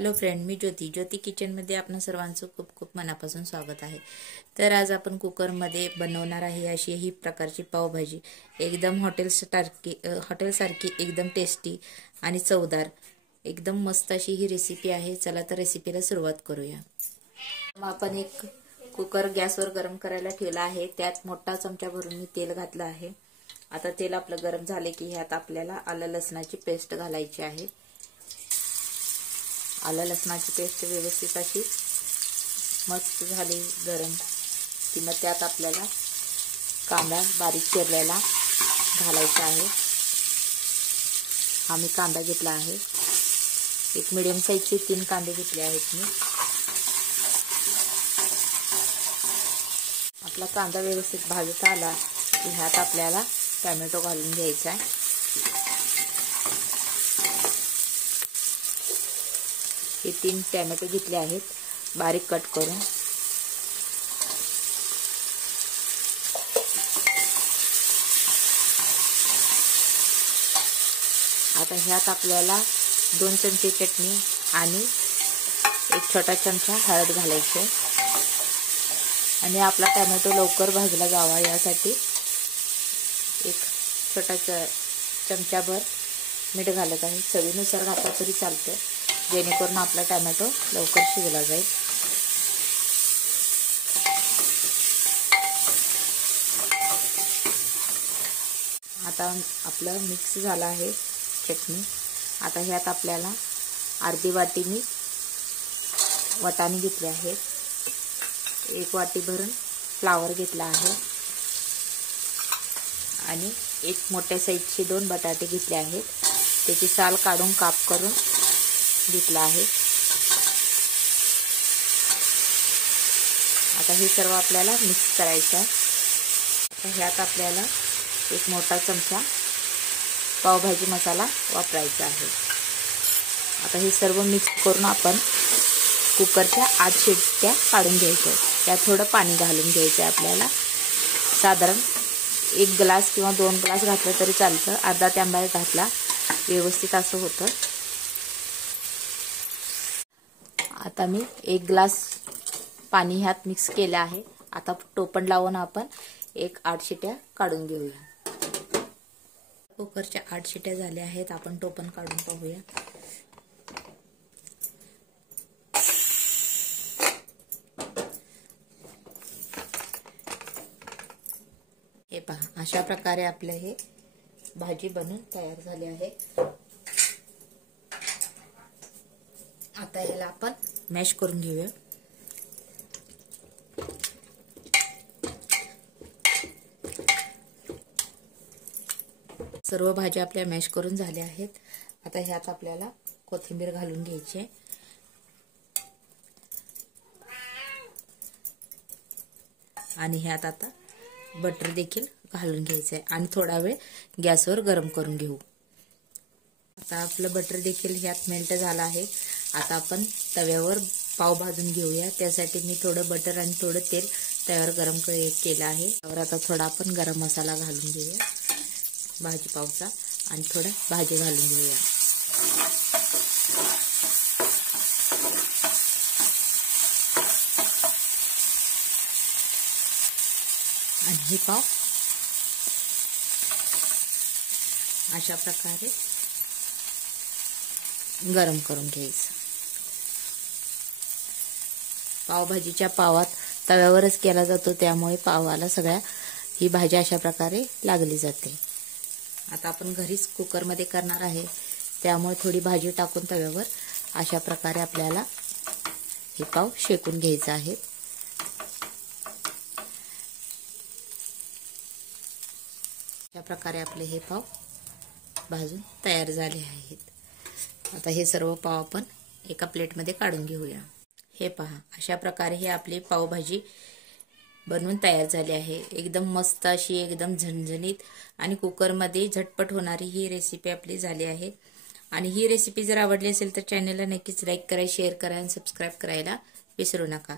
Hello friend, मी ज्योती किचनमध्ये आपणा सर्वांचं खूप खूप मनापासून स्वागत आहे। तर आज आपण कुकरमध्ये बनवणार आहे अशी ही प्रकारची पावभाजी, एकदम हॉटेलसारखी एकदम टेस्टी आणि चवदार, एकदम मस्त अशी ही रेसिपी आहे। चला तर रेसिपीला सुरुवात करूया। आपण एक कुकर गॅसवर गरम करायला ठेवला आहे। त्यात मोठा चमचा भरून मी तेल घातलं आहे। आता तेल आपलं गरम झाले की ह्यात आपल्याला आलं लसणाची पेस्ट घालायची आहे। आलं लसणाची पेस्ट व्यवस्थित अशी मस्त झाली गरम की मग त्यात आपल्याला कांदा बारीक चिरलेला घालायचा आहे। हा मी कांदा घेतला आहे, एक मीडियम साइजचे 3 कांदे घेतले आहेत मी। आपला कांदा व्यवस्थित भाजत आला की ह्यात आपल्याला टोमॅटो घालून घ्यायचा आहे। हे 3 टोमॅटो घेतले आहेत बारीक कट करून। आता ह्यात आपल्याला 2 चमचे चटणी आणि 1 छोटा चमचा हळद घालायचे आणि आपला टोमॅटो लवकर भाजला जावा यासाठी 1 छोटा चमचाभर मीठ घालत आहे। चवीनुसार घातला तरी चालते, जेणेकरून आपला टोमॅटो लवकर शिजला जाईल। आता आपलं मिक्स झालं आहे चटणी। आता ह्यात आपल्याला अर्धी वाटी मी वाटाणे घेतले आहेत, 1 वाटी भरून फ्लावर घेतला आहे आणि 1 मोठ्या साइजचे 2 बटाटे घेतले आहेत। त्याची साल काढून काप करून घेतला आहे। आता हे सर्व आपल्याला मिक्स करायचं आहे। आता ह्यात आपल्याला 1 मोठा चमचा पावभाजी मसाला वापरायचा आहे। आता हे सर्व मिक्स करून आपण कुकरच्या 8 शिट्ट्या काढून घ्यायच्या। त्यात थोडं पाणी घालून घ्यायचं आहे आपल्याला। साधारण 1 ग्लास किंवा 2 ग्लास घातलं तरी चालतं, अर्धा तांबा घातला व्यवस्थित असं होतं। आता मी 1 ग्लास पाणी ह्यात मिक्स केलं आहे। आता टोपण लावून आपण 8 शिट्ट्या काढून घेऊया। कुकरच्या 8 शिट्ट्या झाल्या आहेत, आपण टोपण काढून पाहूया। हे पहा, अशा प्रकारे आपलं हे भाजी बनून तयार झाली आहे। आता याला आपण मॅश करून घेऊया। सर्व भाज्या आपल्या मॅश करून झाल्या आहेत। आता ह्यात आपल्याला कोथिंबीर घालून घ्यायची आहे आणि ह्यात आता बटर देखील घालून घ्यायचं आहे आणि थोडा वेळ गॅसवर गरम करून घेऊ। आता आपलं बटर देखील ह्यात मेल्ट झालं आहे। आता आपण तव्यावर पाव भाजून घेऊया। त्यासाठी मी थोडं बटर आणि थोडं तेल तव्यावर गरम केलं आहे। त्यावर आता थोडा आपण गरम मसाला घालून घेऊया भाजी पावचा आणि थोडं भाजी घालून घेऊया। आणि हे पाव अशा प्रकारे गरम करून घ्यायचं। पावभाजीच्या पावात तव्यावरच केला जातो, त्यामुळे पावाला सगळ्या ही भाजी अशा प्रकारे लागली जाते। आता आपण घरीच कुकरमध्ये करणार आहे, त्यामुळे थोडी भाजी टाकून तव्यावर अशा प्रकारे आपल्याला हे पाव शेकून घ्यायचं आहे। अशा प्रकारे आपले हे पाव भाजून तयार झाले आहेत। आता हे सर्व पाव आपण एका प्लेटमध्ये काढून घेऊया। हे पहा, अशा प्रकारे हे आपली पावभाजी बनवून तयार झाली आहे। एकदम मस्त अशी, एकदम झणझणीत आणि कुकरमध्ये झटपट होणारी ही रेसिपी आपली झाली आहे। आणि ही रेसिपी जर आवडली असेल तर चॅनलला नक्कीच लाईक करा, शेअर करा आणि सबस्क्राईब करायला विसरू नका।